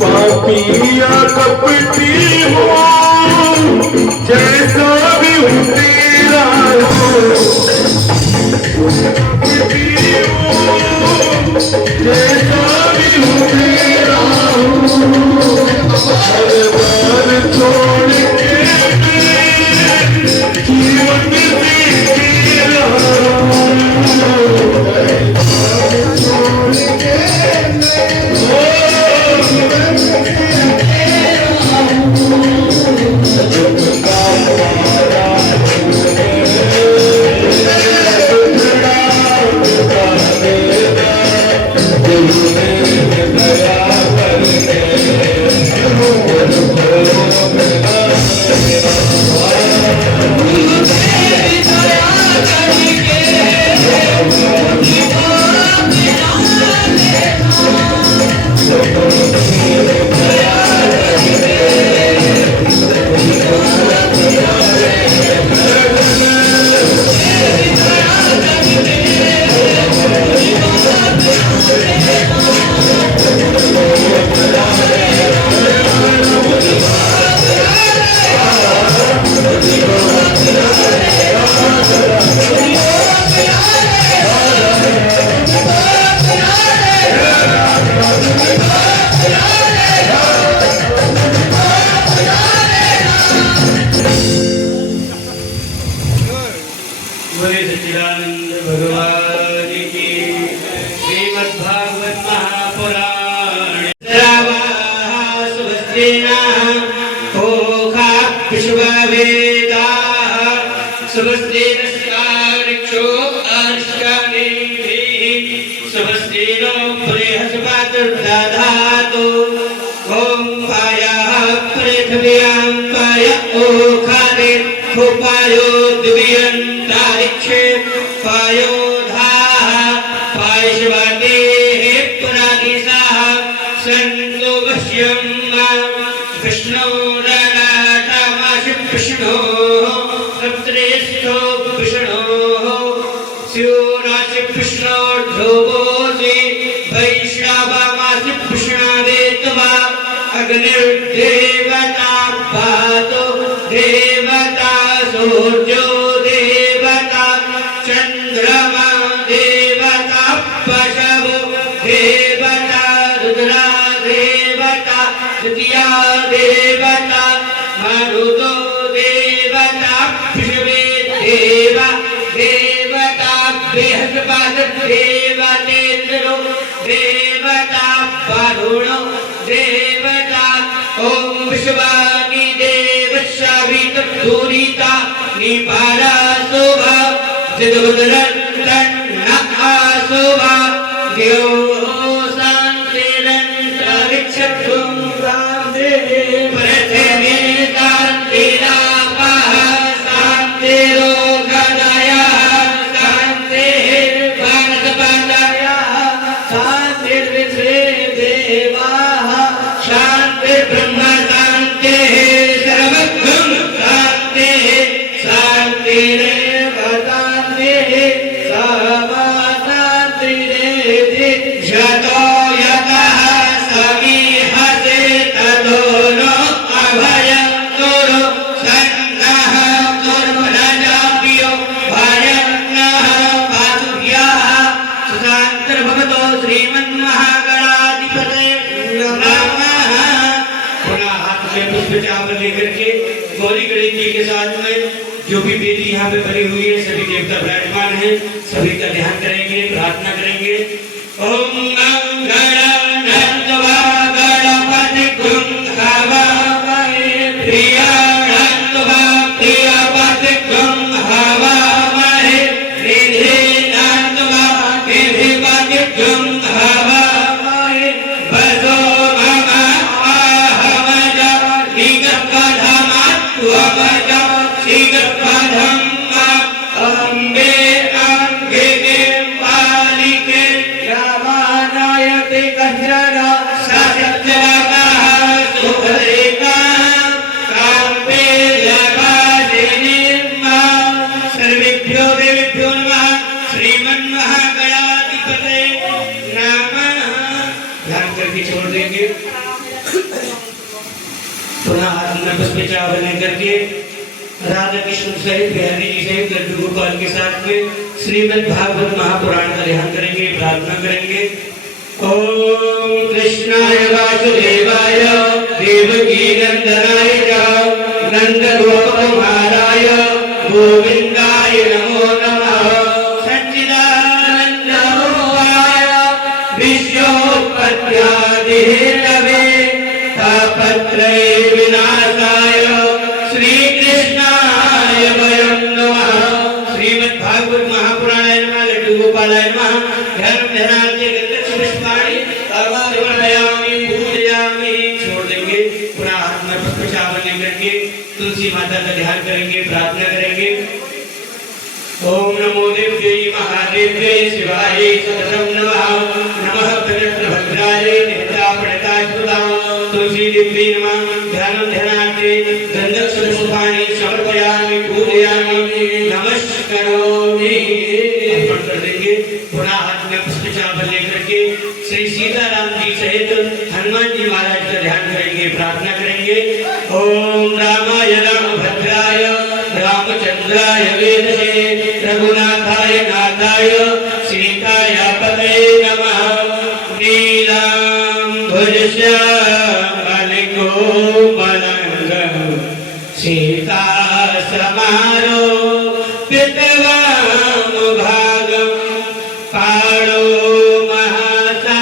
पापिया कपटी हो जैसा भी हूँ तेरा हो, जैसा भी हूँ तेरा हूँ, हर बार छोड़ के जीवन में तेरा हूँ, छोड़ के जो भी बेटी यहाँ पे भरी हुई है सभी देवता विराजमान हैं, सभी का ध्यान करेंगे, प्रार्थना करेंगे। ओम Sajjana करके छोड़ देंगे। पुनः हाथ में पुष्प चावल लेकर के राधा कृष्ण सहित बिहारी जी सहित लड्डू गोपाल के साथ में श्रीमद् भागवत महापुराण का ध्यान करेंगे, प्रार्थना करेंगे। ओम कृष्णाय वासुदेवाय देवकी नंदनाय च नंद गोप कुमाराय गोविंदाय नमो नमः। सच्चिदानंद रूपाय विश्वोत्पत्त्यादि हेतवे तापत्रय विनाशाय श्री कृष्णाय वयं नमः। श्रीमद् भागवत महापुराणाय नमः। लड्डू गोपालाय नमः। ध्यान ध्यानार्थे गंधर्व पुष्पाणि समर्पयामि पूजयामि। छोड़ देंगे। पुनः हाथ में पुष्प चावल लेकर के तुलसी माता का ध्यान करेंगे, प्रार्थना करेंगे। ओम नमो देव्यै महादेव्यै शिवाय सततं नमः। नमः भद्राय नेत्रापणकास्तुतां तुलसी देव्यै नमः। ध्यानं ध्यानार्थे गंधर्व पुष्पाणि समर्पयामि पूजयामि नमस्करोमि। अर्पण कर देंगे। पुनः हाथ में पुष्प चावल लेकर के श्री सीताराम जी सहित हनुमान जी महाराज का ध्यान करेंगे, प्रार्थना करेंगे। ओम रामाय रामभद्राय रामचंद्राय वेदसे रघुनाथाय नाथाय सीताय पतये नमः। नीलाम्बरश्यामल कोमलंग सीता समारो पितवाम भागम कालो महासा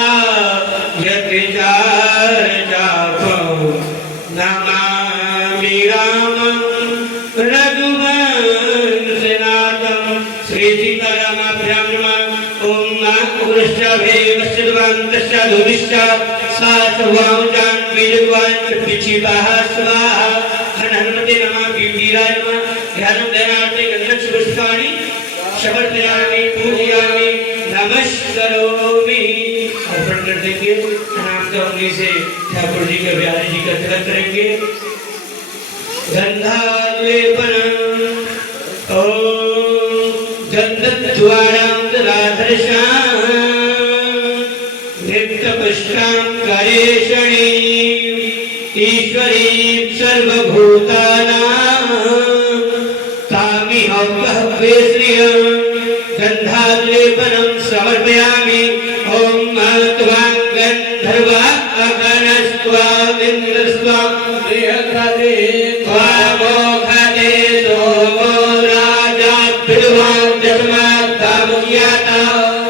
यतिजार जापो नमामि रामं रघुवंशनाथं। श्री सीतारामाभ्यां नमः। ओम नाकुरुष्यभेवश्चद्वान्तस्य धूमिश्च सात्वां बीजद्वान् पिचिताः स्वाहा। हनुमते नमः। वीराय नमः। ध्यानं ध्यानार्थे गंधर्व पुष्पाणि समर्पयामि पूजयामि नमस्करोमि। अर्पण कर देंगे। प्रणाम करने से ठाकुर जी का बिहारी जी का तिलक करेंगे। गंधालेपनम् ओम गंधद्वारां राधर्षां नित्यपुष्टां करेशणी ईश्वरी सर्वभूतानां तामिह बहवे श्रियं गंधालेपनं समर्पयामि। ओम त्वां गंधर्वा अगणस्त्वा विन्द्रस्त्वा देहखाते त्वामोखाते सोमो राजा विद्वान् दशमात् तामुख्याता।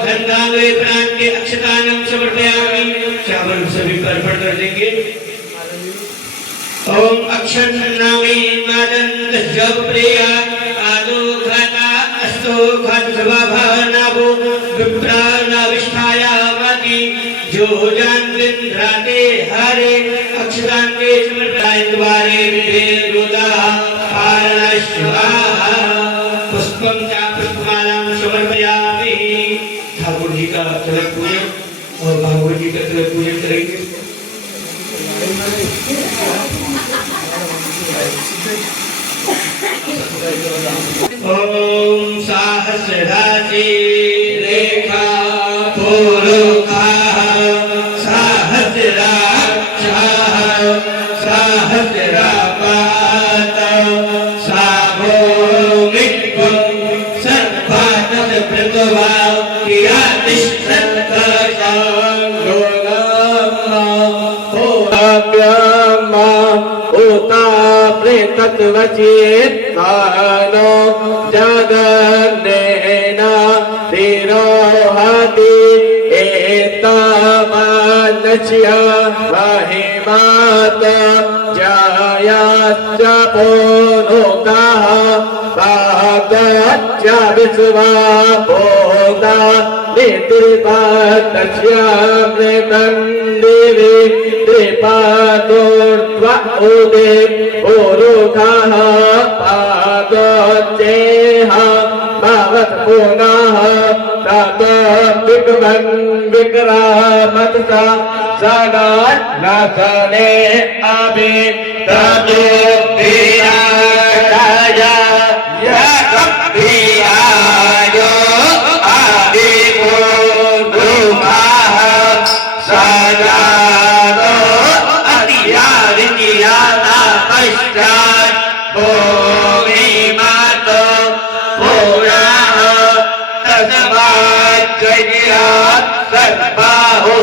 गंधालेपनां के अक्षतानं समर्पयामि। चावल सभी पर अर्पण कर देंगे। ओम अक्षन्नामी मादन्तस्य प्रिया आदो खाता अस्तो खत स्वभावनाभो विप्रानाविष्ठाया मति जो जानविन्द्राते हरे अक्षतान्ते समर्पयामि द्वारे विभेरुदा पारणश्वाहा। पुष्पं च पुष्पमालां समर्पयामि। ठाकुर जी का तिलक पूजन और भागवत जी का तिलक पूजन करेंगे। ओम सहस्राची रेखा पुरुखाः सहस्राक्षाः सहस्रापात साभो मित्वं सर्वातत प्रतवा तत्वचेत्तानो जगन्नेन तिरोहति एतावानच्य महिमात जायाश्च पोनुकाः भागच्च विश्वापोदा नितिपातस्यामृतं दिवि त्रिपादोर्ध्व उदे पुरुषः पादोच्चेह भवत् पुनः तत विक्रमन् विक्रामत्सा सदानसने अभि तदोक्तिराय यकप्रियाय आदिपो ध्रुवः सदा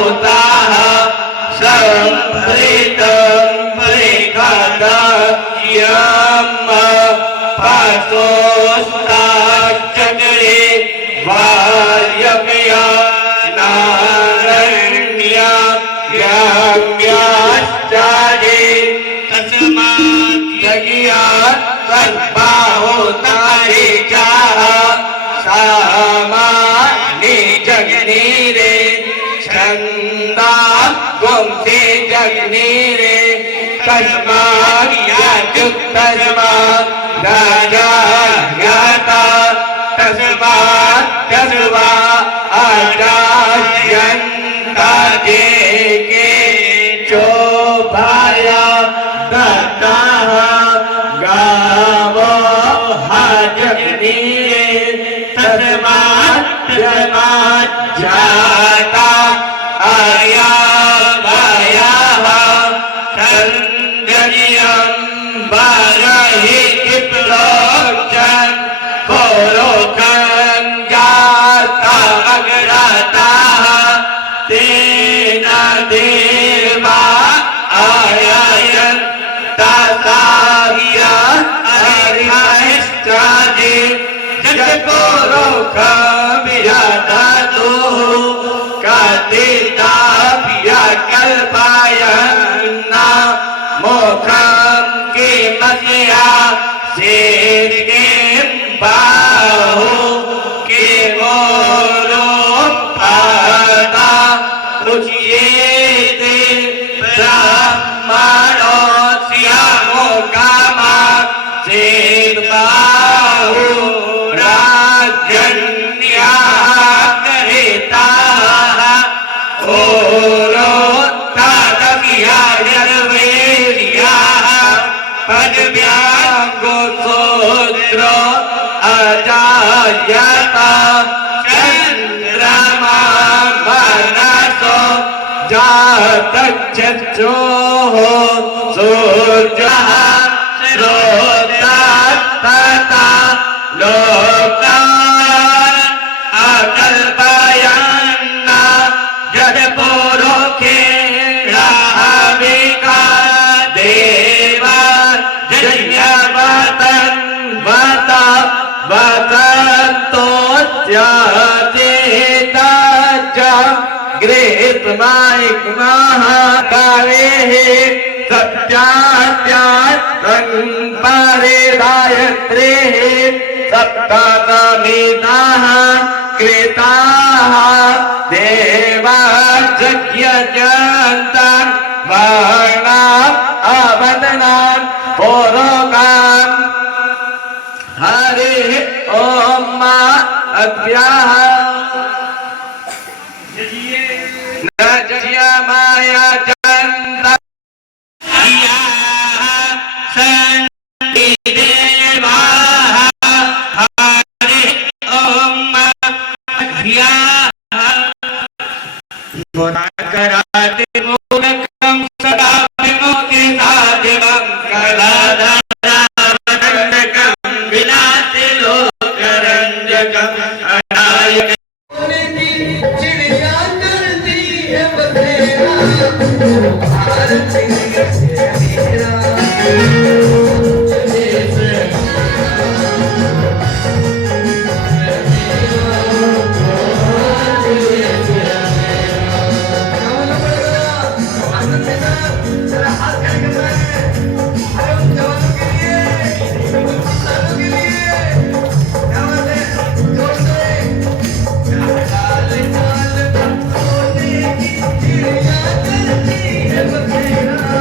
होता संभृतं परिखादयम् पाशोस्ताचक्रे वार्यमया नारण्या व्याव्याश्चारे तस्मात् यज्ञात् कर्मा होता रे चाह सामानि जगनीरे छंदा गुमसे जगनीरे तस्मात् याचुक्तस्मात् राजा ज्ञाता तस्मात् तस्वा आचार्यन्ता के चोभाया दत्ताः गावो हाजगनीरे तस्मात् तस्मात् जाता आया वायाः संगनियं बारहि किप्लोचन कोरोकं जाता अग्रताः तेना देवा आयायन तासाहिया हरिमाश्चादि जगकोरोका विराधातु कातिता पिया कल्पायन्ना मोखं के मस्या सेरिकें बाहु के मोरो पाता उचियेते ब्राह्मणो स्यामो कामा सेद्बाहु राज्यन्याः करेताः ओरो तादकिया निर्वेदियाः पद्म्यागो सोत्रो अजायता चन्द्रमा मनसो जातचक्षुः सूर्यः श्रोतात्तता लोकान् अकल्पयन् जडपुरुषेणाविका देवा जयवतन् वत वसन्तोऽस्याचेतश्च गृहीत्मायिक्मः कावेः सत्यात्यात्तन् परिदायत्रेः सप्तमिताः कृताः देवाजज्ञजन्तन् वर्णाम् अवदनान् पुरोगान् हरि ओम अभ्याः नज्य माया चंद्र देवाः हरि ओम अभ्याः मुनाकराति मूलकं सदा विमुक्तिसाधिवं कलाधरावनन्दकं विनाशि लोकरञ्जकं अनायकं चिड़िया चलती है बसेरा भारत मेरा चिड़िया चलती है बसेरा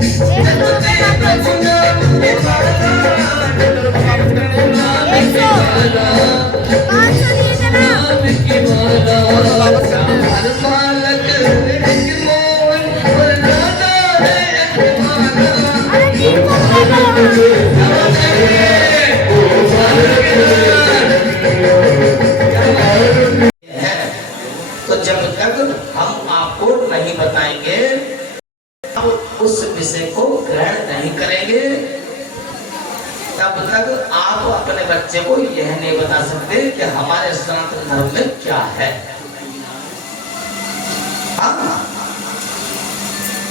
जपते प्रभु नाम के माला, जपते प्रभु नाम के माला, नाम की माला। हर बालक एक मोहन और दादा है एक माला। तो जब तक हम आपको नहीं बताएंगे, आप उस विषय को ग्रहण नहीं करेंगे, तब तक आप अपने बच्चे को यह नहीं बता सकते कि हमारे सनातन धर्म में क्या है। हाँ?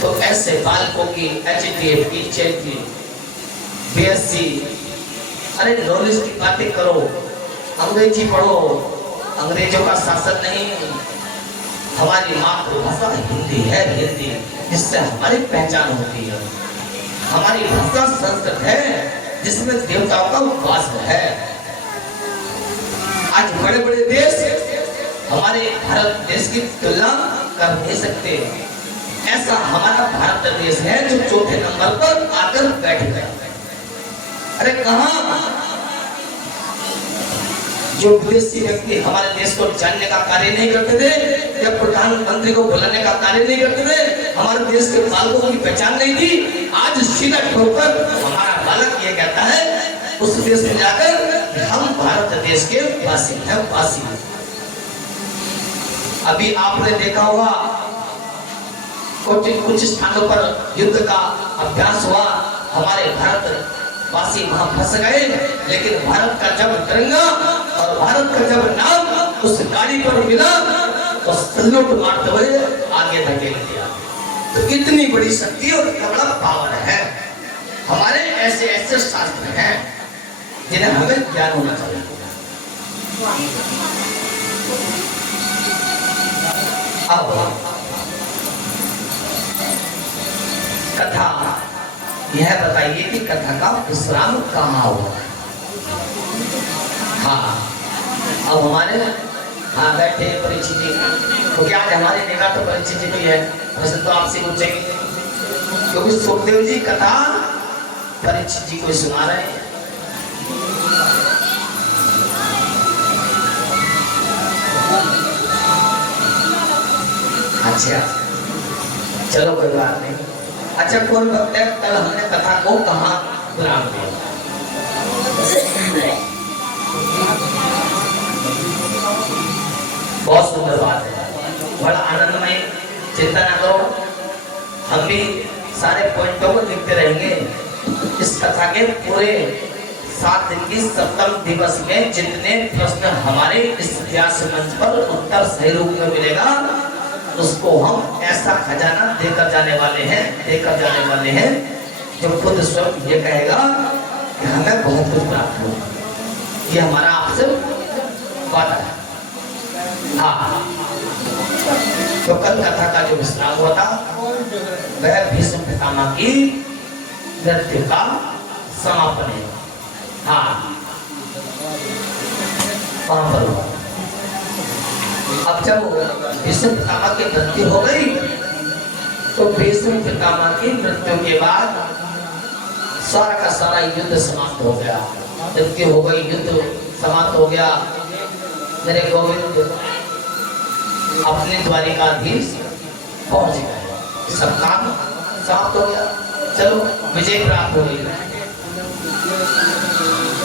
तो ऐसे बालकों की एचटीएफ की चेटी बीएससी, अरे नॉलेज की बातें करो, अंग्रेजी पढ़ो, अंग्रेजों का शासन नहीं, हमारी मातृभाषा हिंदी है, हिंदी जिससे हमारी पहचान होती है। हमारी भाषा संस्कृत है जिसमें देवताओं का वास है। आज बड़े बड़े देश हमारे भारत देश की तुलना कर नहीं सकते। ऐसा हमारा भारत देश है जो चौथे नंबर पर आकर बैठ गया। अरे कहां जो विदेशी व्यक्ति हमारे देश को जानने का कार्य नहीं करते थे, या प्रधानमंत्री को बुलाने का कार्य नहीं करते थे, हमारे देश के बालकों की पहचान नहीं थी, आज सीधा ठोकर हमारा बालक ये कहता है उस देश में जाकर हम भारत देश के वासी हैं, वासी। अभी आपने देखा होगा कुछ स्थानों पर युद्ध का अभ्यास हुआ, हमारे भारत वासी वहां फंस गए, लेकिन भारत का जब तिरंगा और भारत का जब नाम उस गाड़ी पर मिला तो सल्यूट मारते हुए आगे धकेल दिया। तो इतनी बड़ी शक्ति और इतना बड़ा पावर है। हमारे ऐसे ऐसे शास्त्र हैं जिन्हें हमें ज्ञान होना चाहिए। अब कथा यह बताइए कि कथा का विश्राम कहाँ हुआ। हाँ, अब हमारे बैठे परीक्षित जी, तो क्या आज हमारी निगाह तो परीक्षित जी भी है, वैसे तो आपसे पूछेंगे क्योंकि सुखदेव जी कथा परीक्षित जी को सुना रहे हैं। अच्छा चलो कोई बात नहीं। अच्छा कौन भक्त है, कल हमने कथा को कहाँ विराम दिया? बहुत सुंदर बात है, बड़ा आनंदमय। चिंता ना करो, हम भी सारे पॉइंटों को लिखते रहेंगे। इस कथा के पूरे 7 दिन की 7वें दिवस में जितने प्रश्न हमारे इस व्यास मंच पर उत्तर सही रूप में मिलेगा, उसको हम ऐसा खजाना देकर जाने वाले हैं जो खुद स्वयं ये कहेगा कि हमें बहुत कुछ प्राप्त हो। ये हमारा आपसे वादा है। हाँ, तो कल कथा का जो विश्राम हुआ था वह भीष्म पितामह की मृत्यु का समापन है। हाँ, वहां पर हुआ। अब जब भीष्म पितामह की मृत्यु हो गई तो भीष्म पितामह की मृत्यु के बाद सारा का सारा युद्ध समाप्त हो गया। मृत्यु हो गई, युद्ध समाप्त हो गया। मेरे गोविंद अपने द्वारिकाधीश पहुंच गए, सब काम समाप्त हो गया। चलो विजय प्राप्त हो गई।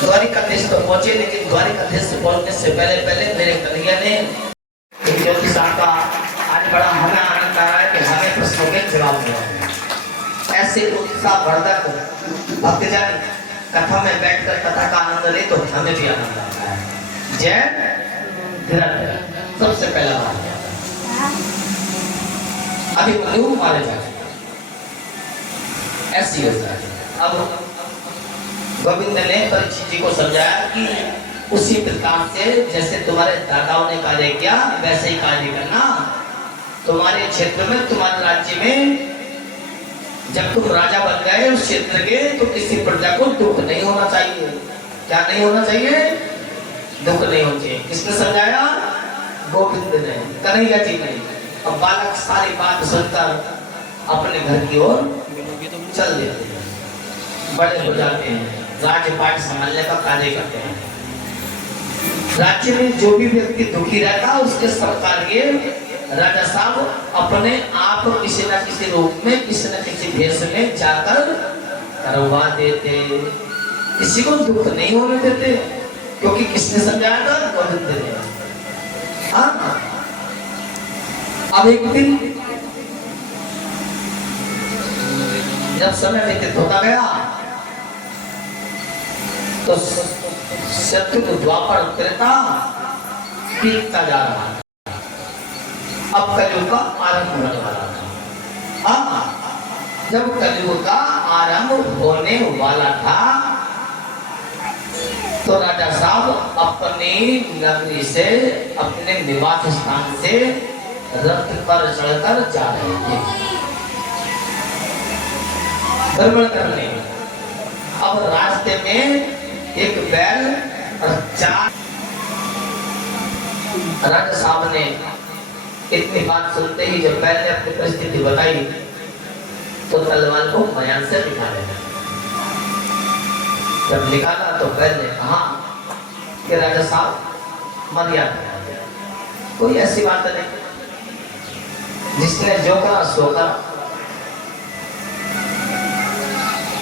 द्वारिकाधीश तो पहुंचे, लेकिन द्वारिकाधीश से पहुंचने से पहले मेरे कन्हैया ने ज्योतिष का आज बड़ा हमें आनंद आ रहा है कि हमें प्रश्नों के जवाब दिया। ऐसे उत्साह वर्धक भक्तजन कथा में बैठकर कथा का आनंद ले तो हमें भी आनंद आता है। जय धीरज। सबसे पहला बात अभिमन्यु मारे जाए, ऐसी योजना है। अब गोविंद ने परीक्षित जी को समझाया कि उसी प्रकार से जैसे तुम्हारे दादाओं ने कार्य किया वैसे ही कार्य करना। तुम्हारे क्षेत्र में, तुम्हारे राज्य में जब तुम राजा बन गए उस क्षेत्र के, तो किसी प्रजा को दुख नहीं होना चाहिए। क्या नहीं होना चाहिए? दुख नहीं होना चाहिए। किसने समझाया? गोविंद ने, कन्हैया जी ने। अब बालक सारी बात सुनकर अपने घर की ओर चल देते हैं, बड़े हो जाते हैं, राज्यपाट संभालने का कार्य करते हैं। राज्य में जो भी व्यक्ति दुखी रहता है उसके सरकार के राजा साहब अपने आप किसी न किसी रूप में किसी न किसी भेष में जाकर करवा देते, किसी को दुख नहीं होने देते, क्योंकि किसने समझाया था? गोविंद ने। हाँ, अब एक दिन जब समय व्यतीत होता गया तो सत्य को द्वापर त्रेता बीतता जा रहा था। अब कलयुग का आरंभ होने वाला था। हाँ, जब कलयुग का आरंभ होने वाला था तो राजा साहब अपनी नगरी से, अपने निवास स्थान से रथ पर चढ़कर जा रहे थे भ्रमण करने। अब रास्ते में एक बैल और 4 राजा साहब ने इतनी बात सुनते ही जब बैल ने अपनी परिस्थिति बताई तो तलवार को मयान से निकाला। जब निकाला तो बैल ने कहा कि राजा साहब मर्यादा, कोई ऐसी बात नहीं, जिसने जो करा सो करा।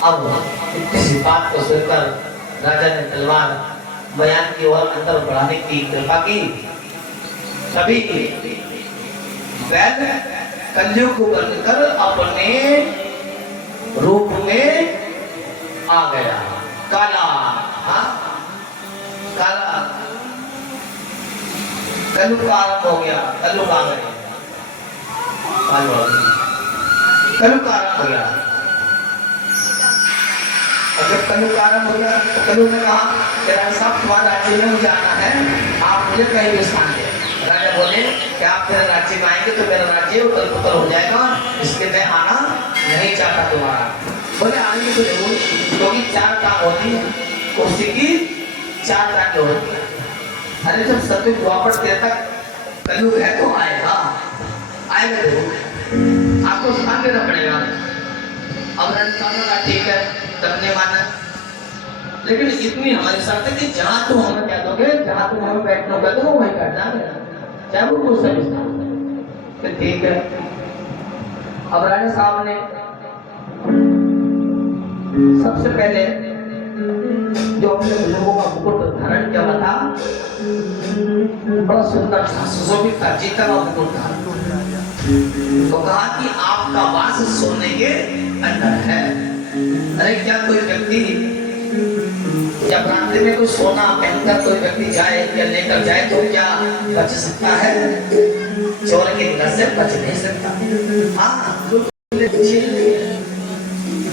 अब किसी बात को सुनकर राजा ने तलवार बयान की ओर अंदर बढ़ाने की कृपा की। तभी बैल कलयुग को बनकर अपने रूप में आ गया। काला, हाँ काला, कलयुग का आरंभ हो गया, कलयुग आ गए, कलयुग का आरंभ हो गया। जब कलयुग आरंभ हो गया तो कलयुग ने कहा कि राजा साहब तुम्हारे राज्य में मुझे आना है, आप मुझे कहीं भी स्थान दें। राजा बोले कि आप मेरे राज्य में आएंगे तो मेरा राज्य उतर पुतर हो जाएगा, इसलिए मैं आना नहीं चाहता तुम्हारा। बोले आएंगे तो जरूर, क्योंकि 4 टांग होती है, कुर्सी की 4 टांग होती है। अरे जब सत्य द्वापर त्रेता कलयुग है तो आएगा, आएगा जरूर, आपको स्थान देना पड़ेगा। अब राजा ठीक है, करने माना, लेकिन इतनी हमारी शर्त है कि जहां तुम हमें कह दोगे, जहां तुम हमें बैठना कह दोगे वहीं बैठना है, चाहे वो कुछ सही तो ठीक है। अब राजा साहब ने सबसे पहले जो अपने लोगों का मुकुट धारण किया था, बड़ा सुंदर था, सुशोभित था, जीता हुआ मुकुट था। तो कहा कि आपका वास सोने के अंदर है। अरे क्या कोई व्यक्ति जब रात्रि में कोई सोना पहनकर कोई व्यक्ति जाए या लेकर जाए तो क्या बच सकता है? चोर के घर से बच नहीं सकता। हाँ,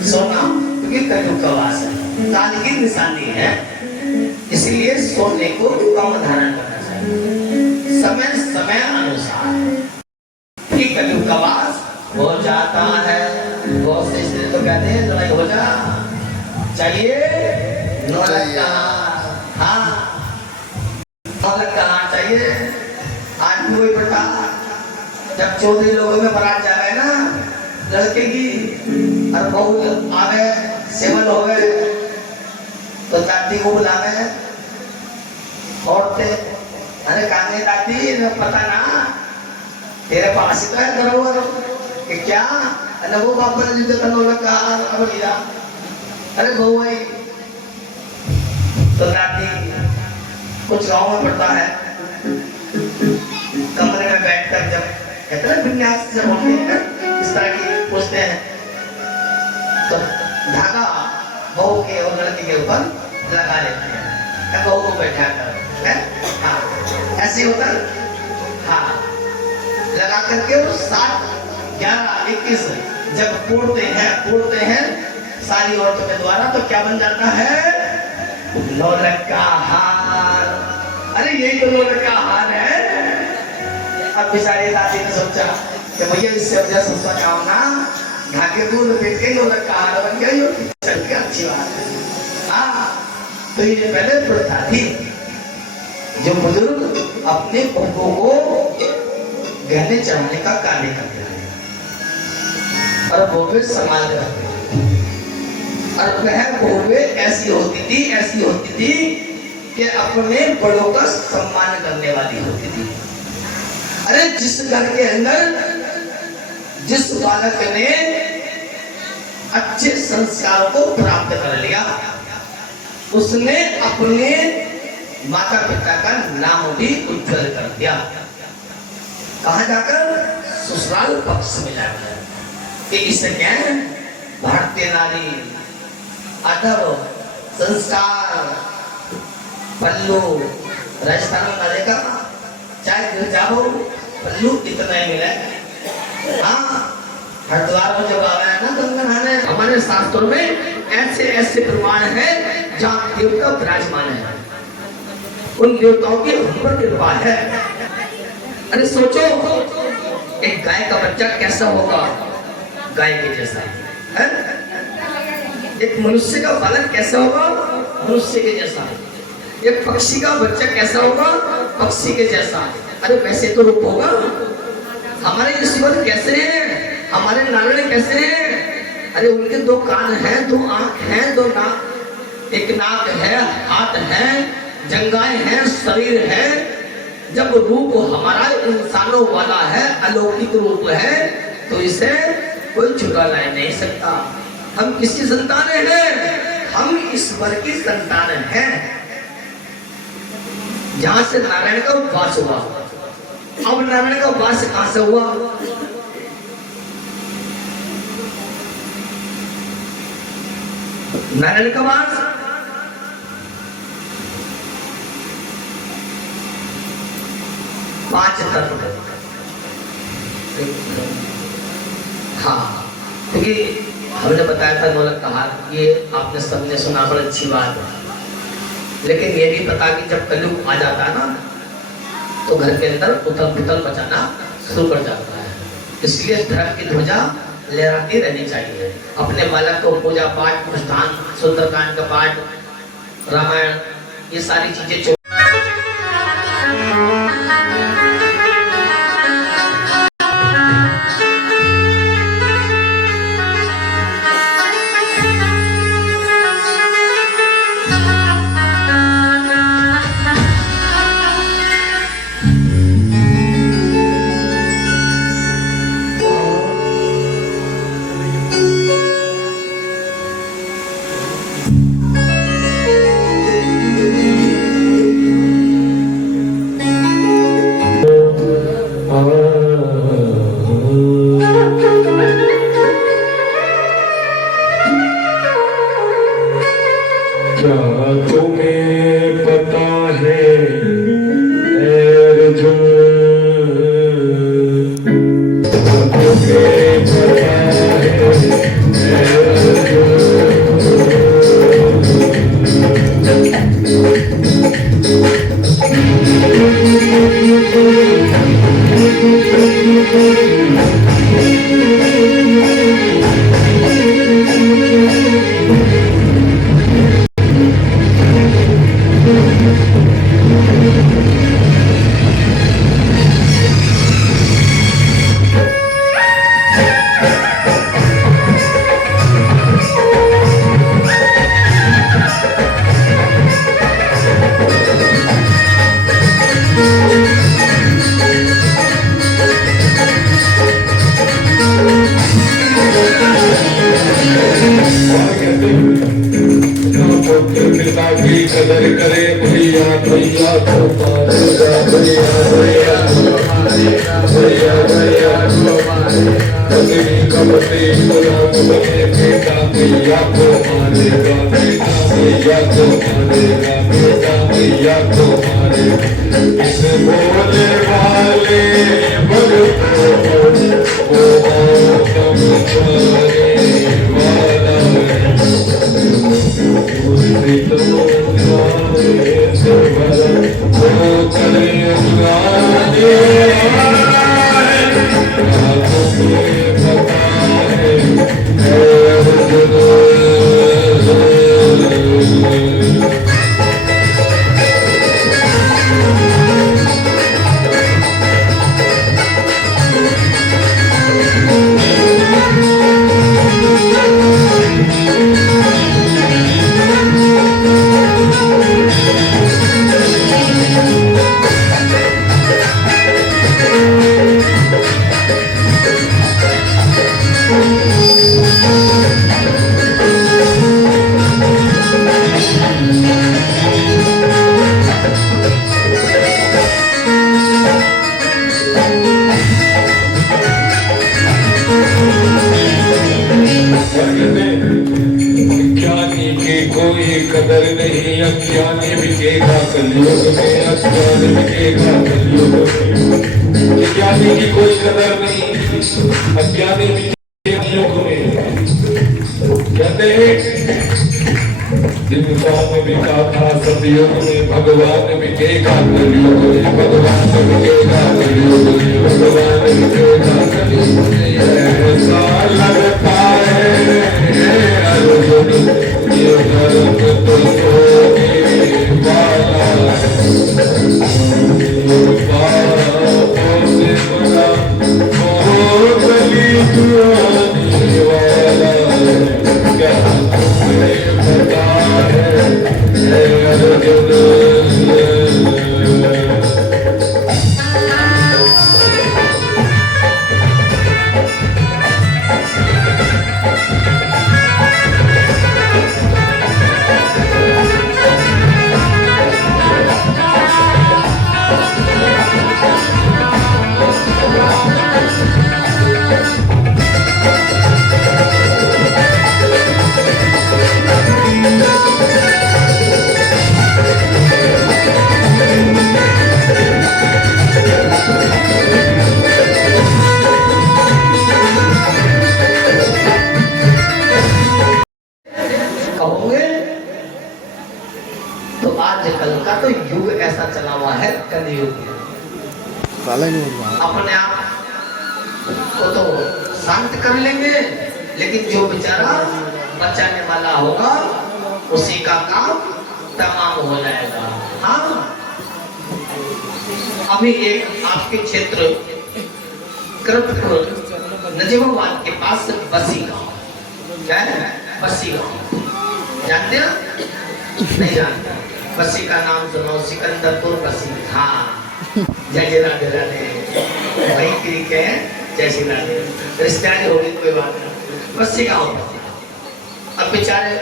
सोना क्योंकि कलयुग का वास है, काल की निशानी है, इसलिए सोने को कम धारण करना चाहिए, समय समय अनुसार। कलयुग का वास हो जाता है, बहुत से स्त्री तो कहते हैं लड़ाई हो जा चाहिए, नौलख का हार, हाँ नौलख का हार चाहिए। आज भी वही पता, जब 14 लोगों में बारात जा रहे ना लड़के की और बहुत आ गए, सेवल हो गए, तो दादी को बुला गए औरतें, अरे कहने दादी पता ना तेरे पास ही तो है धरोहर कि क्या वो बाबा ने जिद्द करने लगा, अब गिरा, अरे बहु भाई तो दादी कुछ गाँव में पड़ता है, कमरे में बैठकर जब कहते हैं विन्यास जब होते हैं इस तरह की पूछते हैं तो धागा बहू के और लड़के के ऊपर लगा लेते हैं, बहू को बैठा कर है, हाँ ऐसे होता है, हाँ लगा करके वो 7, 11, 21 जब पूर्णते हैं सारी औरतों के द्वारा तो क्या बन जाता है? नौलख का हार। अरे यही तो नौलख का हार है। अब बेचारी दादी ने सोचा कि भैया इससे वजह सस्ता काम ना धागे दूध बेच के नौलख का हार बन गया, ये चल के अच्छी बात है। हाँ तो ये पहले प्रथा थी, जो बुजुर्ग अपने बहुओं को गहने चढ़ाने का कार्य करते हैं और वो भी संभाल कर रखते हैं। और वह बहुएं ऐसी होती थी कि अपने बड़ों का सम्मान करने वाली होती थी। अरे जिस घर के अंदर जिस बालक ने अच्छे संस्कार को प्राप्त कर लिया, उसने अपने माता पिता का नाम भी उज्जवल कर दिया। कहा जाकर ससुराल पक्ष में जाकर कि इसे क्या है, भारतीय नारी अदब संस्कार पल्लू। राजस्थान में ना देखा, चाहे गिर जाओ पल्लू इतना ही मिला है। हाँ, हरिद्वार में जब आ रहा है ना गंगा नहाने, हमारे शास्त्रों में ऐसे ऐसे प्रमाण है जहाँ देवता विराजमान है, उन देवताओं की हम पर कृपा है। अरे सोचो, एक गाय का बच्चा कैसा होगा, गाय के जैसा है? एक मनुष्य का बालक कैसा होगा, मनुष्य के जैसा। एक पक्षी का बच्चा कैसा होगा, पक्षी के जैसा। अरे वैसे तो रूप होगा। हमारे ईश्वर कैसे हैं, हमारे नारायण कैसे हैं? अरे उनके दो कान हैं, दो आंख हैं, दो नाक, एक नाक है, हाथ है, जंगाएं हैं, शरीर है। जब रूप हमारा इंसानों वाला है, अलौकिक रूप है, तो इसे कोई छुड़ा ला नहीं सकता। हम किसकी संतान हैं? हम ईश्वर की संतान हैं, जहां से नारायण का वास हुआ। अब नारायण का वास कहां से हुआ? नारायण का वास पांच तत्व। हाँ, क्योंकि हमने बताया था, नौलख कहा, ये आपने सबने सुना, बड़ी अच्छी बात है। लेकिन ये भी पता कि जब कलयुग आ जाता है ना, तो घर के अंदर उथल पुथल मचाना शुरू कर जाता है। इसलिए धर्म की ध्वजा लहराती रहनी चाहिए। अपने बालक को पूजा पाठ, अनुष्ठान, सुंदरकांड का पाठ, रामायण, ये सारी चीजें कदर करे भैया भैया को मारेगा, भैया भैया को मारेगा, भैया भैया को मारेगा। कदरी कबड्डी गुलाम बने बेटा भैया को मारेगा, बेटा भैया को मारेगा, बेटा भैया को मारेगा। इस बोले वाले भगतों को आत्म छाने वाला है। की कदर नहीं, अज्ञानी बिकेगा कलयुग में, अज्ञानी बिकेगा कलयुग में। ज्ञानी की कोई कदर नहीं, अज्ञानी बिकेगा कलयुग में। कहते हैं इंसान बिका था सतयुग में, भगवान बिकेगा कलयुग में, भगवान बिकेगा कलयुग में, भगवान बिकेगा कलयुग में। ऐसा लगता है अर्जुन ये धर्म तो होने वाला बापों से बड़ा वो कलयुग आने वाला है। क्या तुम्हें पता है अर्जुन? कहोगे तो आजकल का तो युग ऐसा चला हुआ है, कलयुग। अपने आप को तो शांत कर लेंगे, लेकिन जो बेचारा बचाने वाला होगा उसी का काम तमाम हो जाएगा। हाँ, अभी एक आपके क्षेत्र कृतपुर नजीबाबाद के पास बसी गांव, क्या है बसी गांव, जानते हो? नहीं जानते? बसी का नाम सुनो, सिकंदरपुर बसी। हाँ, जय राधे राधे, वही की के जय श्री राधे, रिश्तेदारी होगी कोई बात नहीं। बसी गांव, अब बेचारे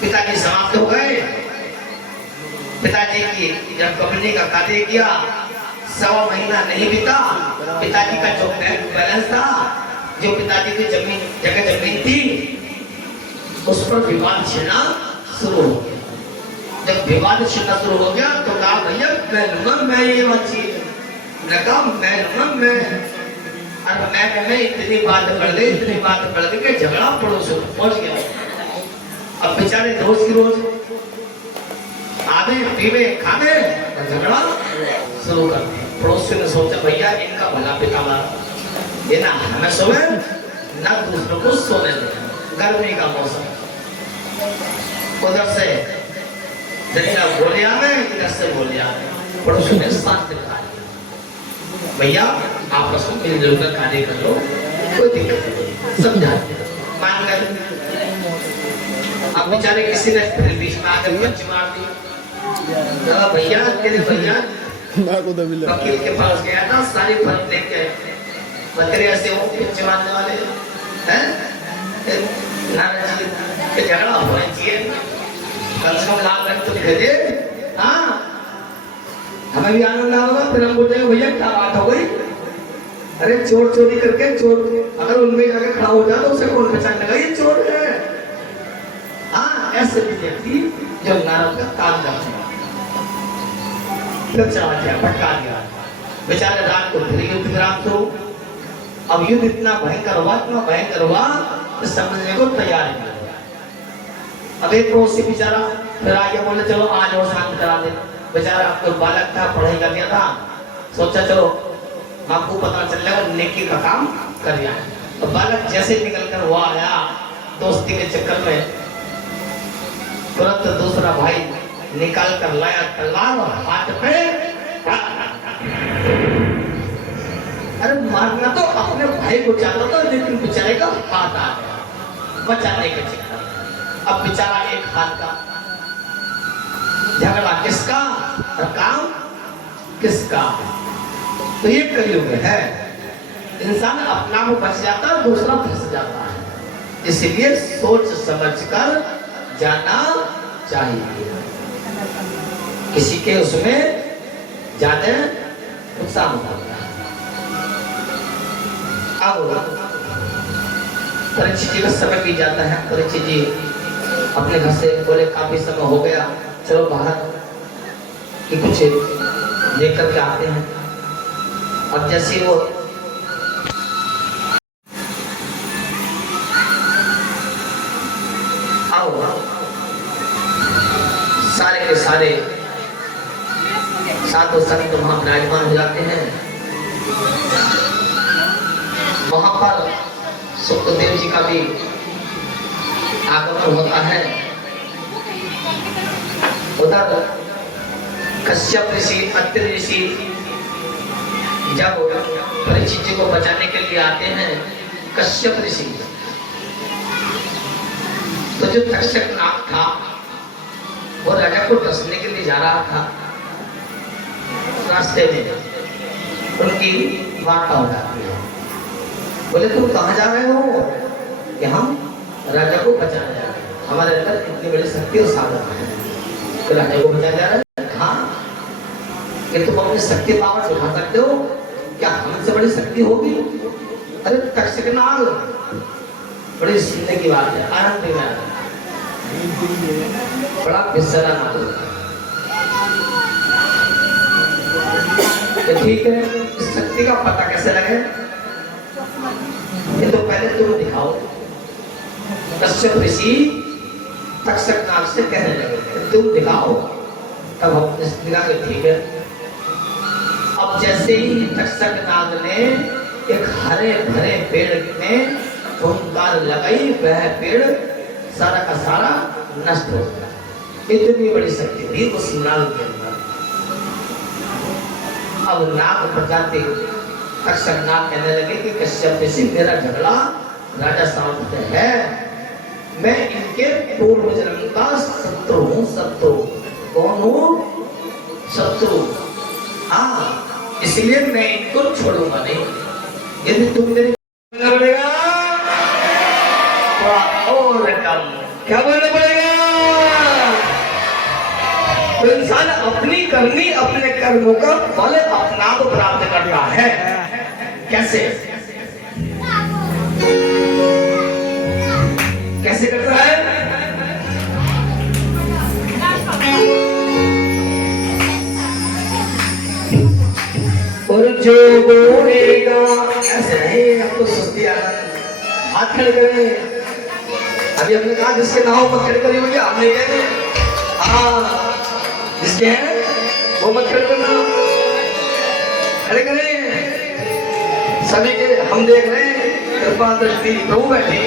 पिताजी समाप्त हो गए। पिताजी की जब कंपनी का कार्य किया, 1.25 महीना नहीं बीता, पिताजी का जो बैंक बैलेंस था, जो पिताजी की जगह जमीन थी, उस पर विवाद छिड़ना शुरू हो गया। जब विवाद छिड़ना शुरू हो गया तो कहा भैया मैं ये बची, लगा मैं और मैं इतनी बात बढ़ गई कि झगड़ा पड़ोस पहुंच गया। अब बेचारे रोज की रोज आधे पीवे खावे और झगड़ा शुरू कर दिया। पड़ोसी ने सोचा भैया इनका भला पिता मारा, ये ना हमें सोए ना दूसरों को सोने दे। गर्मी का मौसम, उधर से जरा बोलिया में, इधर से बोलिया में, पड़ोसी ने साथ दिखा दिया भैया आपस में मिलजुल कर कार्य कर लो, कोई दिक्कत नहीं, समझा मान गए। अब बेचारे किसी ने फिर बीच में आकर पंच मार दी। भैया तेरे भैया वकील के पास गया था, सारी फर्ज लेके बकरे ऐसे हो पंच मारने वाले हैं, नाराज जी के झगड़ा होना चाहिए, कम से कम लाभ रख तो दे दे। हाँ, हमें भी आनंद होगा। फिर हम बोलते हैं भैया क्या बात हो गई? अरे चोर चोरी करके, चोर अगर उनमें जाके खड़ा हो जाए तो उसे कौन पहचान लगा ये चोर है। हाँ, ऐसे भी व्यक्ति जो नारद का काम करते हैं, चला गया, भटका गया बेचारे। रात को फिर युद्ध विराम तो अब युद्ध इतना भयंकर हुआ तो समझने को तैयार नहीं हुआ। अब एक पड़ोसी बेचारा फिर आगे बोले चलो आज और शांत करा दे। बेचारा आपको बालक था, पढ़ाई कर दिया था, सोचा चलो आपको पता चल जाएगा, नेकी का काम कर दिया। तो बालक जैसे निकल कर वो आया, दोस्ती के चक्कर में तुरंत दूसरा भाई निकाल कर लाया तलवार और हाथ पे, अरे मारना तो अपने भाई को चाहता था, लेकिन बेचारे का हाथ आ गया बचाने के चक्कर। अब बेचारा एक हाथ का, झगड़ा किसका और काम किसका? तो ये कलयुग है, इंसान अपना को बच जाता है, दूसरा फंस जाता है। इसलिए सोच समझकर जाना चाहिए, किसी के उसमें जाने नुकसान होता है। अब परीक्षा जी का समय भी जाता है। परीक्षा जी अपने घर से बोले काफी समय हो गया, चलो बाहर कि कुछ देख करके आते हैं। अब जैसे वो आओ सारे के सारे साधु संत वहां विराजमान हो जाते हैं। वहां पर सुखदेव जी का भी आगमन होता है। उधर कश्यप ऋषि, अत्रि ऋषि जब परीक्षित जी को बचाने के लिए आते हैं, कश्यप ऋषि तो जो तक्षक नाग था वो राजा को डसने के लिए जा रहा था। रास्ते में उनकी वार्ता हो जाती है। बोले तुम कहाँ जा रहे हो? कि हम राजा को बचाने जा रहे हैं, हमारे अंदर इतनी बड़ी शक्ति और साधना है। तो राजा को बचाने जा रहे हैं? हाँ। कि तुम अपनी शक्ति पावर दिखा सकते हो? क्या हमसे बड़ी शक्ति होगी? अरे तक्षक नाग, बड़ी सुनने की बात है, आनंद में बड़ा विसरा नाग। तो ठीक है, इस शक्ति का पता कैसे लगे? ये तो पहले तुम दिखाओ। कश्यप ऋषि तक्षक नाग से कहने लगे तुम दिखाओ, तब हम दिखा के ठीक है। अब जैसे ही तक्षक नाग ने एक हरे भरे पेड़ में फुंकार लगाई, वह पेड़ सारा का सारा नष्ट हो गया। इतनी बड़ी शक्ति थी उस नाग के अंदर। अब नाग प्रजाति तक्षक नाग कहने लगे कि कश्यप ऋषि मेरा झगड़ा राजा सामंत से है, मैं इनके पूर्व जन्म का शत्रु हूँ। शत्रु कौन हूँ? शत्रु। हाँ, इसलिए मैं इनको छोड़ूंगा नहीं। यदि तुम मेरे पड़ेगा और कम क्या बोलना पड़ेगा? तो इंसान अपनी करनी, अपने कर्मों का फल अपना को प्राप्त करता है। कैसे कैसे करता है? और जो बोलेगा ऐसे नहीं, अब तो सुस्ती आनंद हाथ खड़े करें। अभी हमने कहा जिसके नाव मत खड़े करी हुई, हमने कहे हाँ जिसके हैं वो मत खड़े करना, खड़े करें सभी के। हम देख रहे हैं कृपा दृष्टि प्रभु बैठी।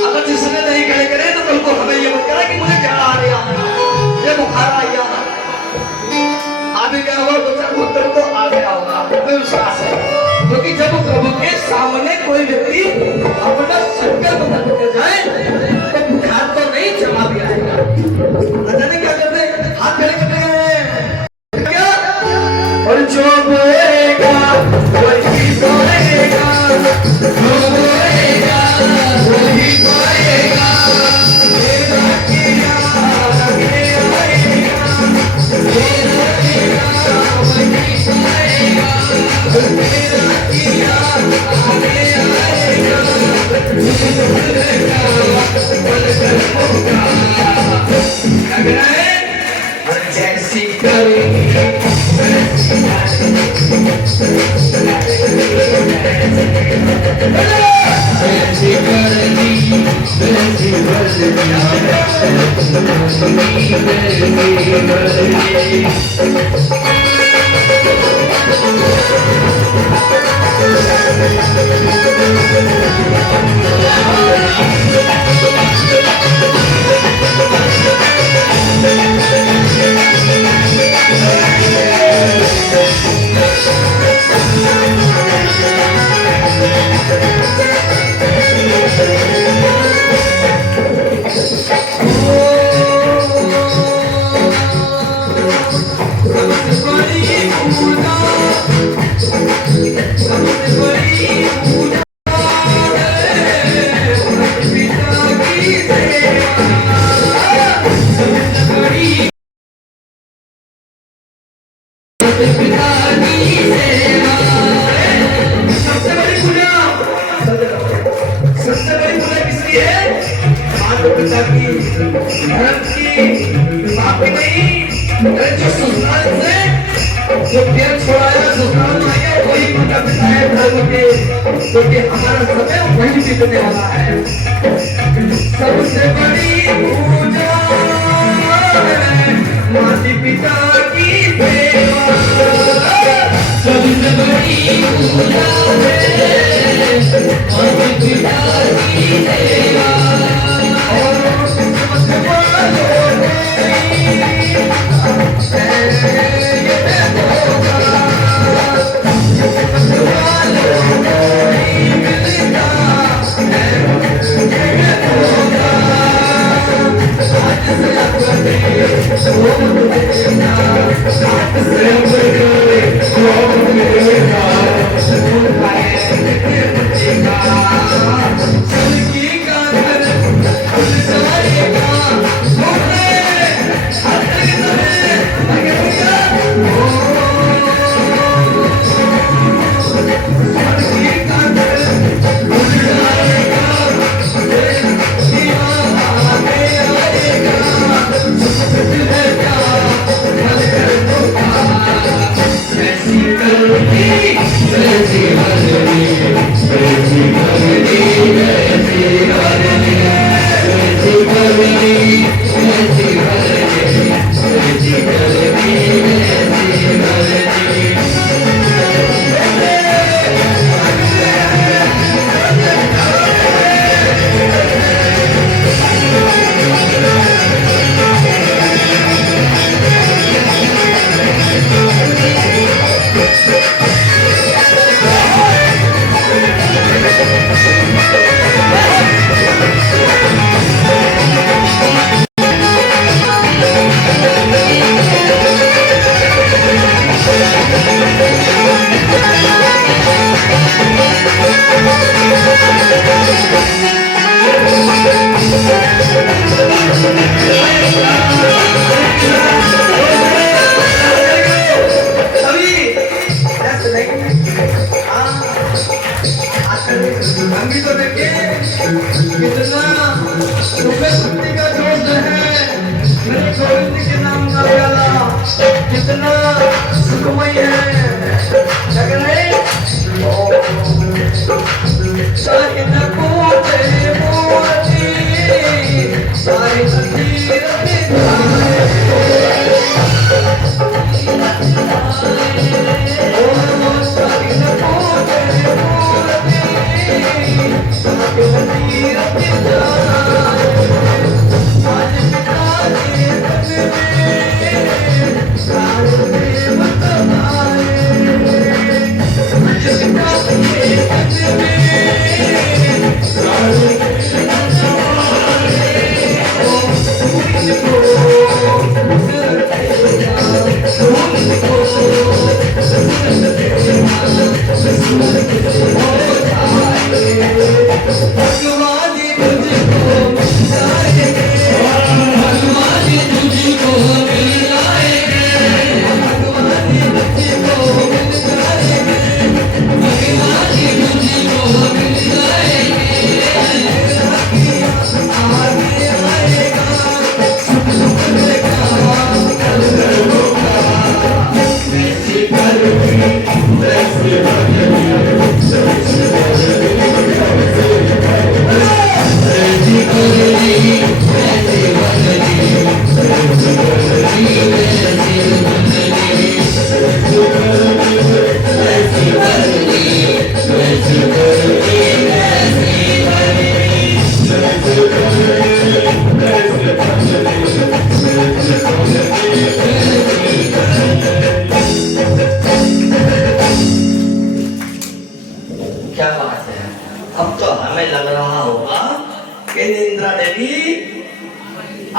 अगर जिसने नहीं खड़े करे तो कल को हमें ये मत करा कि मुझे क्या आ गया, ये बुखार आ गया। आगे क्या होगा? दो चार पुत्र को आ गया होगा, विश्वास है। क्योंकि जब प्रभु के सामने कोई व्यक्ति अपना संकल्प कर जाए तो बुखार तो नहीं चला भी आएगा। अचानक क्या करते हैं? हाथ खड़े करते हैं क्या? और जो बोलेगा वही बोलेगा, जो बोलेगा वही बोलेगा। मेरा किया आगे आएगा, मेरा किया वही बोलेगा, मेरा किया आगे आएगा। लग रहा है जैसी करेंगे बड़ी माता पिता की धर्म की माफी नहीं, अरे जो ससुराल से जो प्यार छोड़ाया ससुराल में आया वही माता पिता है धर्म के, क्योंकि हमारा समय वही बीतने वाला है। सबसे बड़ी पूजा है माता पिता की सेवा, सबसे बड़ी पूजा है माता पिता की सेवा। और सबसे कितना सुखमय है जगन है। सारे न पूछे मोती सारे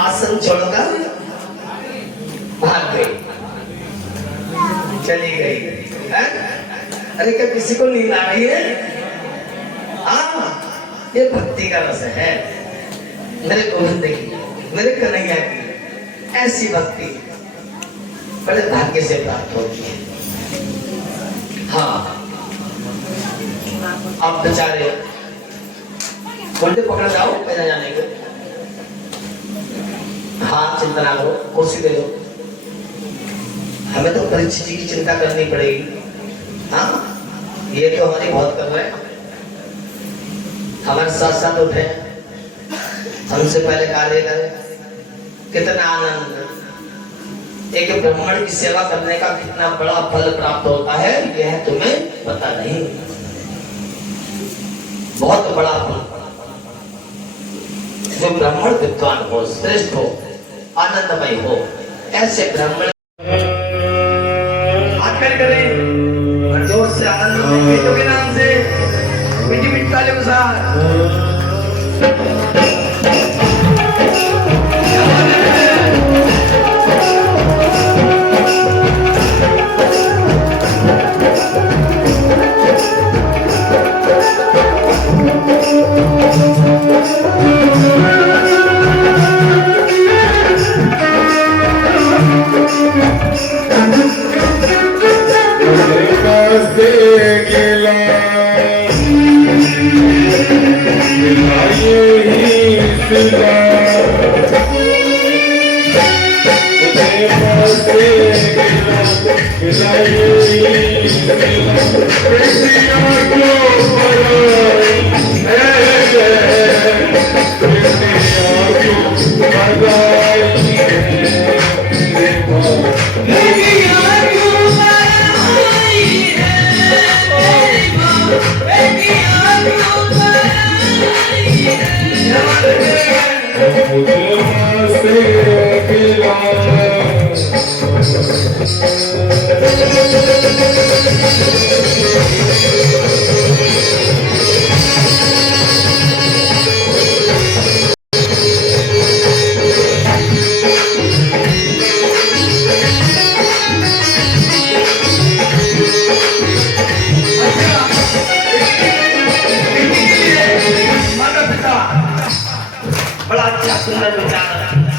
आसन छोड़कर भाग गई, चली गई है? अरे क्या किसी को नींद आ रही है? ये भक्ति का रस है मेरे गोविंद की, मेरे कन्हैया की। ऐसी भक्ति बड़े भाग्य से प्राप्त होती है। हाँ, आप बेचारे बोलते पकड़ जाओ पैदा जाने को, चिंता ना करो, कुर्सी दे दो। हमें तो परीक्षा जी की चिंता करनी पड़ेगी। हाँ, ये तो हमारी बहुत कर रहे हैं, हमारे साथ साथ उठे, हमसे पहले कार्य करें। कितना आनंद, एक ब्राह्मण की सेवा करने का कितना बड़ा फल प्राप्त होता है, यह तुम्हें पता नहीं। बहुत बड़ा फल। जो ब्राह्मण विद्वान हो, श्रेष्ठ हो, आनंदमय हो, ऐसे ब्राह्मण आकर करें और जोर से आनंदमय बेटों के नाम से मीठी मीठी तालियों के साथ। बड़ा अच्छा सुंदर विचार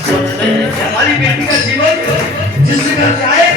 सोचते हैं कि हमारी बेटी का जीवन जिस घर जाए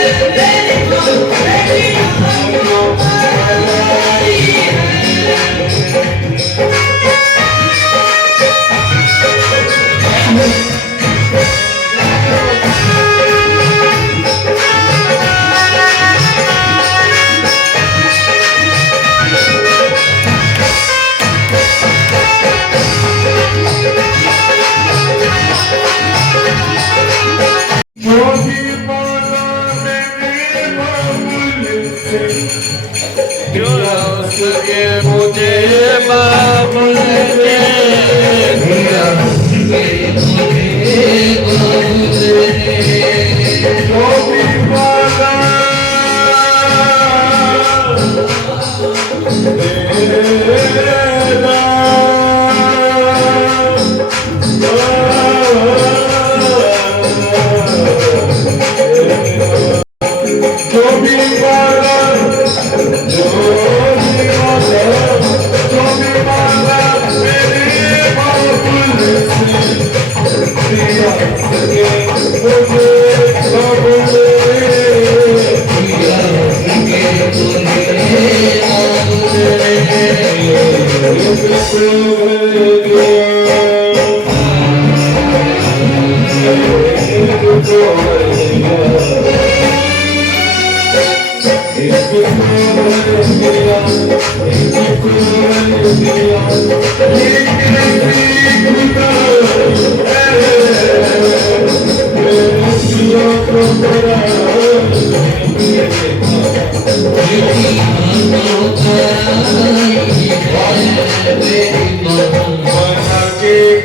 Yeah.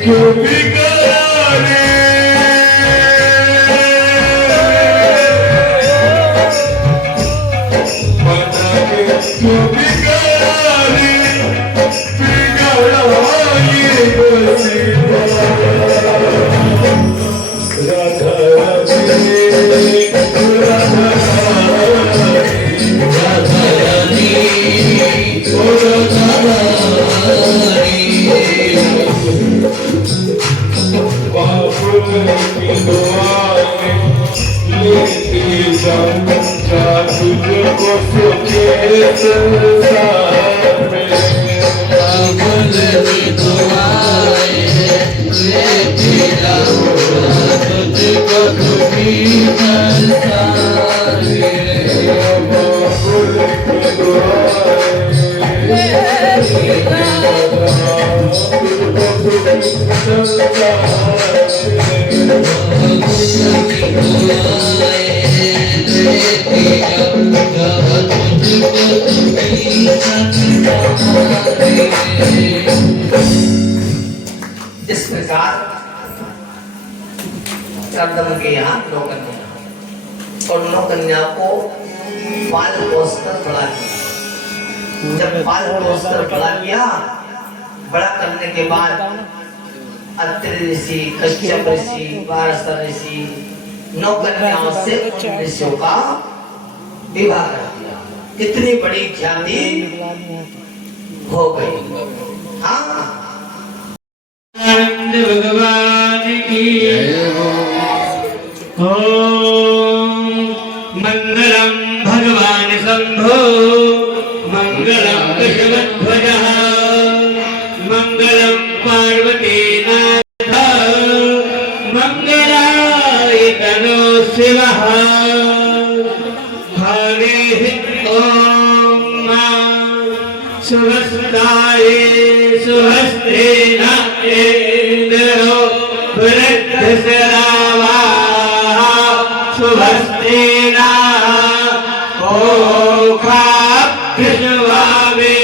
क्यों बिगाड़े क्यों बिगाड़े बिगाड़ा ये बसीरा राधा रानी राधा रानी ओ राधा रानी बाबुल की दुआएं लेती जाऊं तुझको सोचे संसार में बाबुल की दुआएं लेती जाऊं तुझको दुखी संसार में बाबुल की दुआएं लेती जाऊं तुझको इस प्रकार कर्दम के यहाँ नौ कन्या और नौ कन्या को पाल पोस कर बड़ा किया। जब पाल पोस कर बड़ा किया, बड़ा करने के बाद अत्रि ऋषि, कश्यप ऋषि, पारस्तर ऋषि, नौ कन्याओं से उन ऋषियों का विवाह कर दिया। कितनी बड़ी ख्याति हो गई। हाँ, आनंद भगवान की ओम मंगलम भगवान शंभो मंगलम कृष्णध्वज मंगलम पार्वती नाथ मंगलाय तनो शिवः हरिः ओम सुहस्ताय सुहस्ते इंद्रो वृद्धश्रवा सुहस्तेना ओखा कृष्णवावे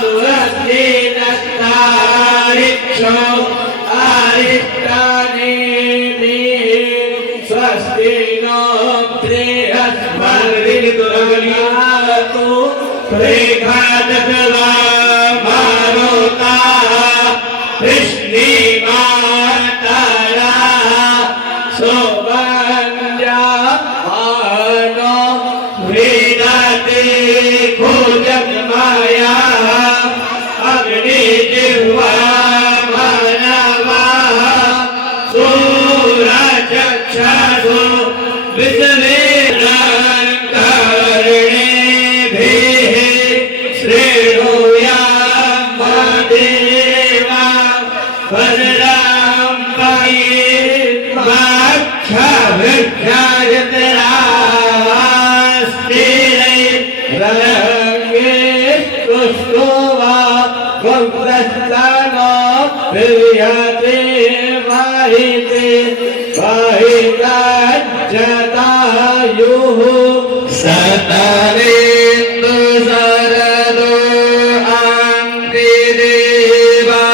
सुहस्तेन तारिक्षो आरिष्टाने स्वस्तिनो बृहस्पतिर्गुरुर्यातु प्रेखादत्वा मारोता कृष्णी मातरा सोमन्या मानो वेदाते भोजन्माया अग्निजिह्वा मानवा सूरचक्षुषु विश्वेरङ्कारणेभिः श्रेणुयाम देवा वरदां पाये वाक्षाभिक्षायतरास्ते रङ्गे पुष्पवा गङ्गस्तानो विव्यते वाहिते वाहिताज्जतायुः सतरेन्दु शरदो आङ्गे देवा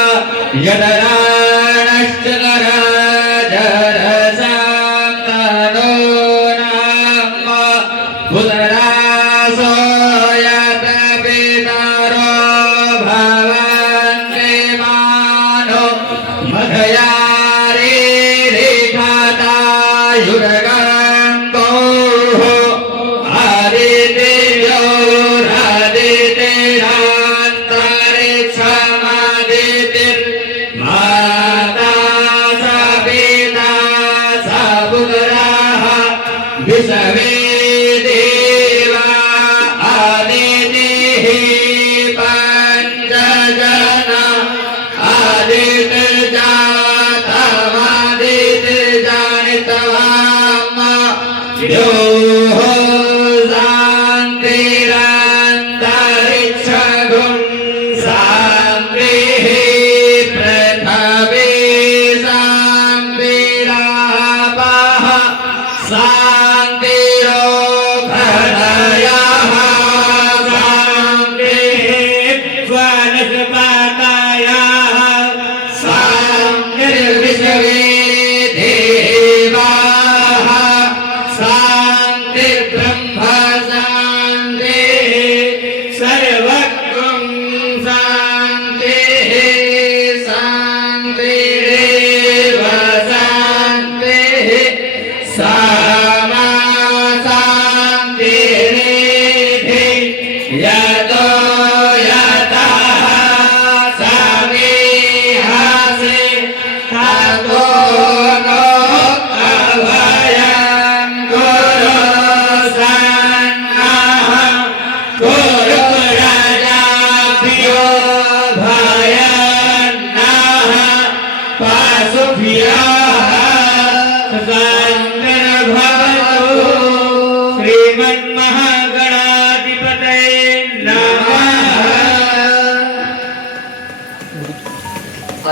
यदराणश्च कराजरसान्तनो नाम उदरासो यत पितरो भवन्ति मानो मघया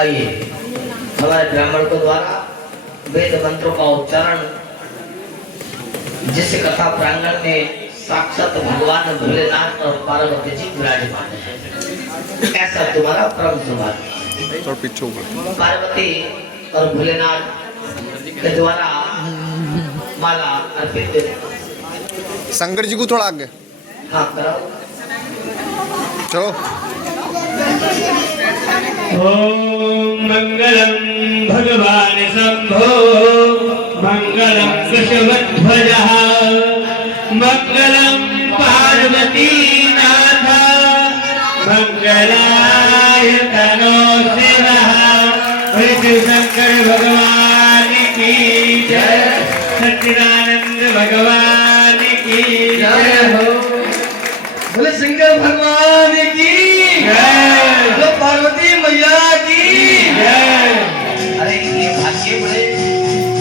आइए हमारे ब्राह्मण को द्वारा वेद मंत्रों का उच्चारण जिस कथा प्रांगण में साक्षात भगवान भोलेनाथ और पार्वती जी विराजमान है, ऐसा तुम्हारा परम सौभाग्य। पार्वती और भोलेनाथ के द्वारा माला अर्पित। शंकर जी को थोड़ा आगे हाँ कराओ। चलो। ओम मंगलम भगवान शंभो मंगलम वृषभध्वजः मंगलम पार्वती नाथ मंगलाय तनो शिवः। शिव शंकर भगवान की जय, सच्चिदानंद भगवान की जय हो। बोले शंकर भगवान की जय, बोलो पार्वती मैया की जय। अरे ये भाग्य बड़े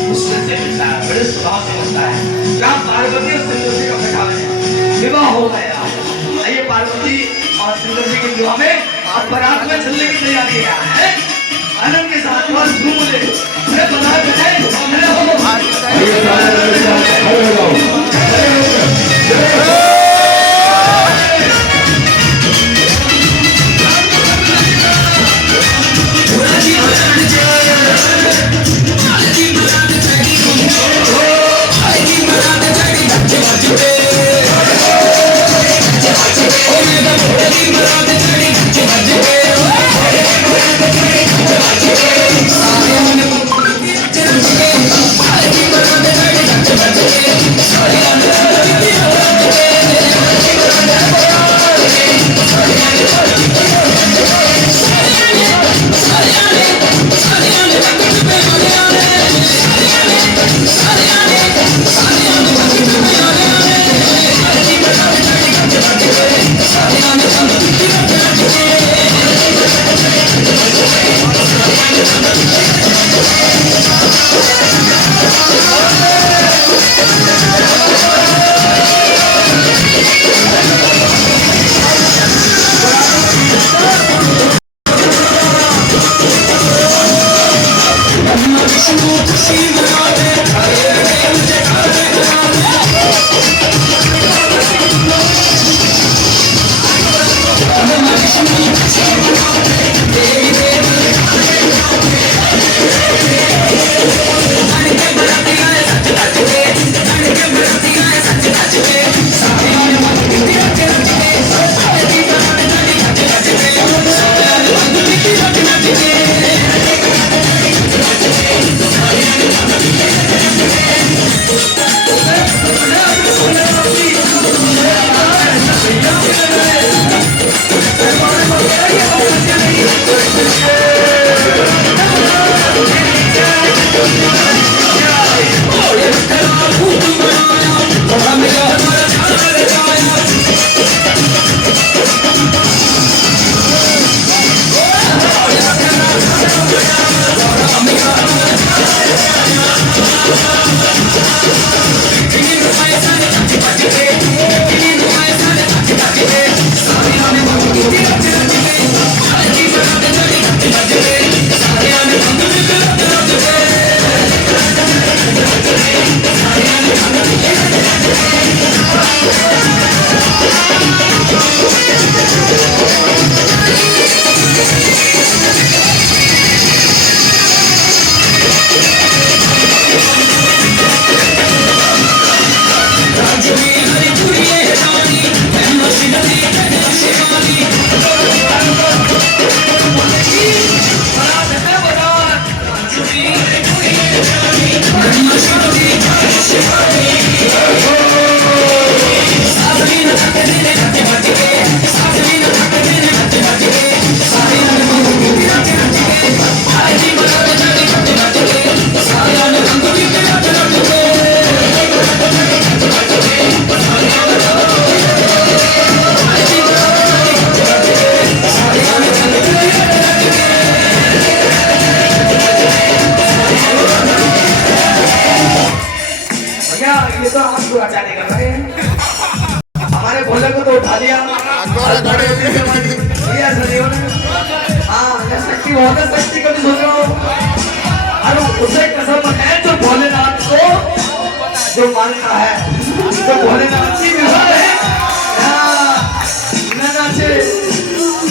मुश्किल से मिलता है, बड़े सुभाव से मिलता है। जहाँ पार्वती और शंकर जी का प्रभाव है, विवाह हो गया। आइए पार्वती और शंकर जी के विवाह में आप बारात में चलने की तैयारी है। आनंद के साथ बस झूम ले। अरे बारात में अरे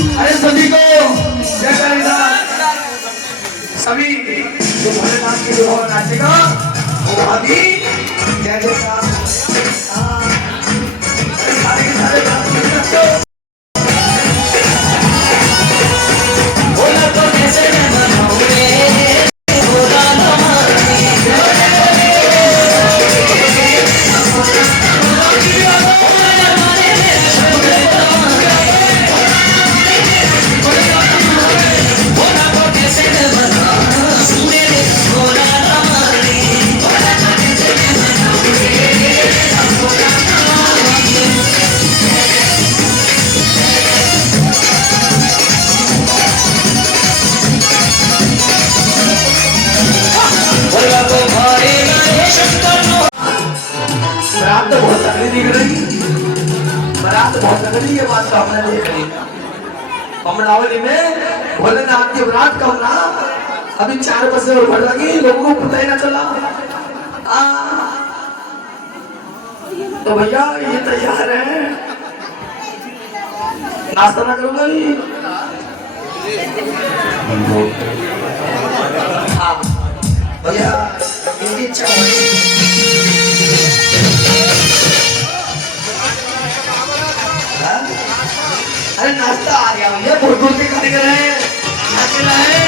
अरे सभी को जय कालिदास। सभी जो भोलेनाथ की जो नाचेगा वो अभी जय जयकार। सारे के सारे नाचो। बोला तो कैसे मैं मनाऊं रे, बोला तो बारात तो बहुत तगड़ी दिख रही, बारात बहुत तगड़ी, ये बात तो हमने देख ली। अमरावली में भोलेनाथ की बारात का होना अभी 4 बजे और बढ़ लगी, लोगों को पता ही ना चला। तो भैया ये तैयार है, नाश्ता ना करूंगा भी। हाँ भैया इनकी इच्छा अरे नाश्ता आ गया भैया, बहुत दूर के कारीगर है, अकेला है।